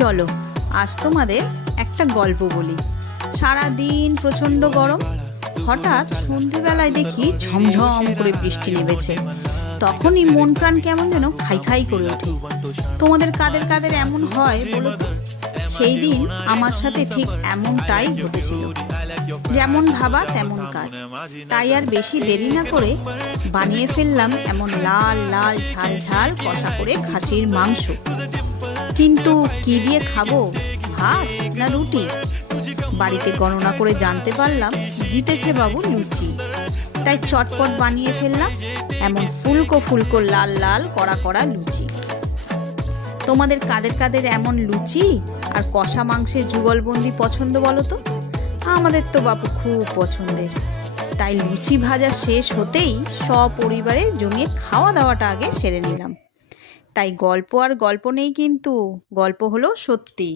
চলো আজ তোমাদের একটা গল্প বলি। সারা দিন প্রচণ্ড গরম, হঠাৎ সন্ধেবেলায় দেখি ঝমঝম করে বৃষ্টি নেমেছে। তখনই মন প্রাণ কেমন যেন খাই খাই করে ওঠে। তোমাদের কাদের কাদের এমন হয় বলো তো? সেই দিন আমার সাথে ঠিক এমনটাই ঘটেছিল। যেমন ভাবা তেমন কাজ। তাই আর বেশি দেরি না করে বানিয়ে ফেললাম এমন লাল লাল ঝাল ঝাল কষা করে খাসির মাংস। কিন্তু কি দিয়ে খাবো, ভাত না রুটি? বাড়িতে গণনা করে জানতে পারলাম জিতেছে বাবু লুচি। তাই চটপট বানিয়ে ফেললাম এমন ফুলকো ফুলকো লাল লাল কড়া কড়া লুচি। তোমাদের কাদের কাদের এমন লুচি আর কষা মাংসের যুগলবন্দি পছন্দ বলো তো? আমাদের তো বাপু খুব পছন্দের। তাই লুচি ভাজা শেষ হতেই সপরিবারে জমিয়ে খাওয়া দাওয়াটা আগে সেরে নিলাম। তাই গল্প আর গল্প নেই, কিন্তু গল্প হলো সত্যি।